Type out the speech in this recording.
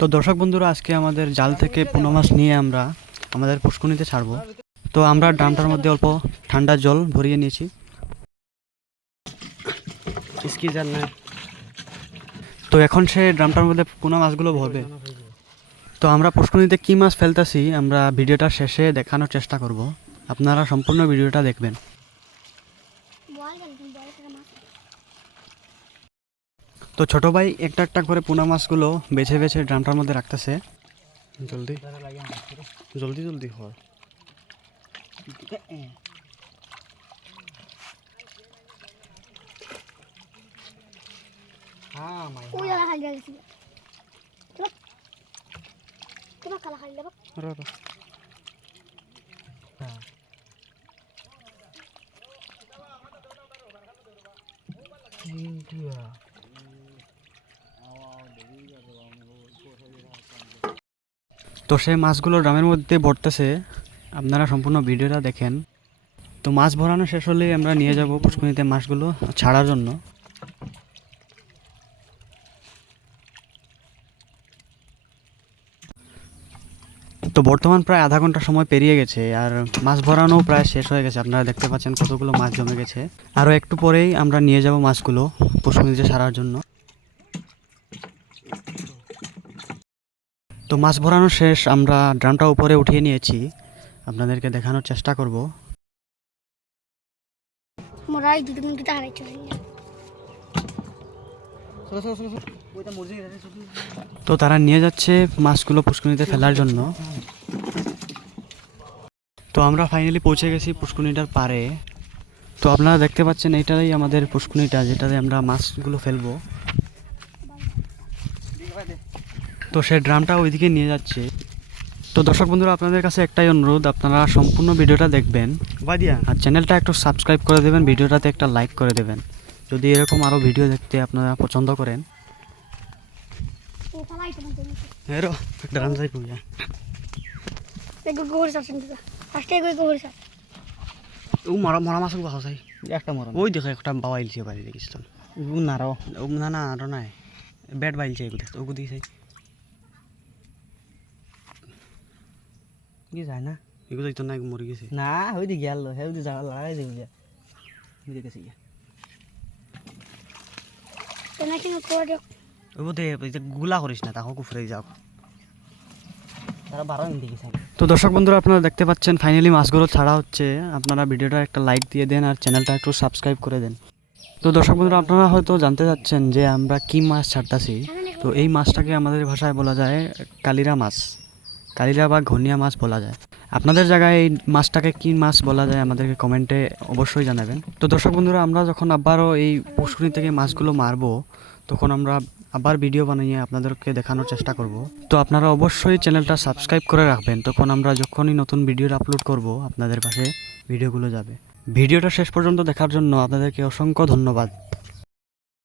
তো দর্শক বন্ধুরা, আজকে আমাদের জাল থেকে পোনা মাছ নিয়ে আমরা আমাদের পুষ্কুনিতে ছাড়বো। তো আমরা ড্রামটার মধ্যে অল্প ঠান্ডা জল ভরিয়ে নিয়েছি। তো এখন সে ড্রামটার মধ্যে পোনা মাছগুলো ভরবে। তো আমরা পুষ্কুনিতে কী মাছ ফেলতেছি আমরা ভিডিওটা শেষে দেখানোর চেষ্টা করব। আপনারা সম্পূর্ণ ভিডিওটা দেখবেন। তো ছোট ভাই একটা একটা করে পোনা মাছগুলো বেছে বেছে ড্রামটার মধ্যে রাখতেছে। জলদি জলদি জলদি হয়। তো সে মাছগুলো ড্রামের মধ্যে ভরতেছে, আপনারা সম্পূর্ণ ভিডিওটা দেখেন। তো মাছ ভরানো শেষ হলে আমরা নিয়ে যাব পুষ্কুনিতে মাছগুলো ছাড়ার জন্য। তো বর্তমান প্রায় আধা ঘন্টা সময় পেরিয়ে গেছে আর মাছ ভরানো প্রায় শেষ হয়ে গেছে। আপনারা দেখতে পাচ্ছেন কতগুলো মাছ জমে গেছে। আরও একটু পরেই আমরা নিয়ে যাব মাছগুলো পুষ্কুনিতে ছাড়ার জন্য। তো মাছ ভরানো শেষ, আমরা ড্রামটা উপরে উঠিয়ে নিয়েছি, আপনাদেরকে দেখানোর চেষ্টা করব। তো তারা নিয়ে যাচ্ছে মাছগুলো পুষ্কুনিতে ফেলার জন্য। তো আমরা ফাইনালি পৌঁছে গেছি পুষ্কুনিটার পাড়ে। তো আপনারা দেখতে পাচ্ছেন এইটাই আমাদের পুষ্কুনিটা, যেটাতে আমরা মাছগুলো ফেলবো। তো সে ড্রামটা ওইদিকে নিয়ে যাচ্ছে। তো দর্শক বন্ধুরা, আপনাদের কাছে একটাই অনুরোধ, আপনারা সম্পূর্ণ ভিডিওটা দেখবেন আর চ্যানেলটা একটু সাবস্ক্রাইব করে দেবেন, ভিডিওটাতে একটা লাইক করে দেবেন যদি এরকম আরও ভিডিও দেখতে আপনারা পছন্দ করেন। ড্রাম যাই পূজা ও মরা মরা মাছ বাসা চাই একটা মরা ওই দেখো একটা বাবাইলছে বাড়ি দেখিস তো নারো না না আরো নাই ব্যাট বাইলছে এগুলো দেখো ওগু দিছে কি যায় না এগুলো তো না মরে গেছে না ওই দিকে গেল হে ওই দিকে লাগাই দেব যা বুঝে গেছে গিয়া তোমরা কি করে ওই বতে গুলা করিস না তাহলে কুফরে যাও। তো দর্শক বন্ধুরা, আপনারা দেখতে পাচ্ছেন ফাইনালি মাছগুলো ছাড়া হচ্ছে। আপনারা ভিডিওটা একটা লাইক দিয়ে দেন আর চ্যানেলটা একটু সাবস্ক্রাইব করে দেন। তো দর্শক বন্ধুরা, আপনারা হয়তো জানতে চাচ্ছেন যে আমরা কি মাছ ছাড়তেছি। তো এই মাছটাকে আমাদের ভাষায় বলা যায় কালিরা মাছ, কালিরা বা ঘনিয়া মাছ বলা যায়। আপনাদের জায়গায় এই মাছটাকে কি মাছ বলা যায় আমাদেরকে কমেন্টে অবশ্যই জানাবেন। তো দর্শক বন্ধুরা, আমরা যখন আবারও এই পুষ্করিণী থেকে মাছগুলো মারবো তখন আমরা আবার ভিডিও বানিয়ে আপনাদেরকে দেখানোর চেষ্টা করব। তো আপনারা অবশ্যই চ্যানেলটা সাবস্ক্রাইব করে রাখবেন, তখন আমরা যখনই নতুন ভিডিও আপলোড করব আপনাদের পাশে ভিডিওগুলো যাবে। ভিডিওটা শেষ পর্যন্ত দেখার জন্য আপনাদেরকে অসংখ্য ধন্যবাদ।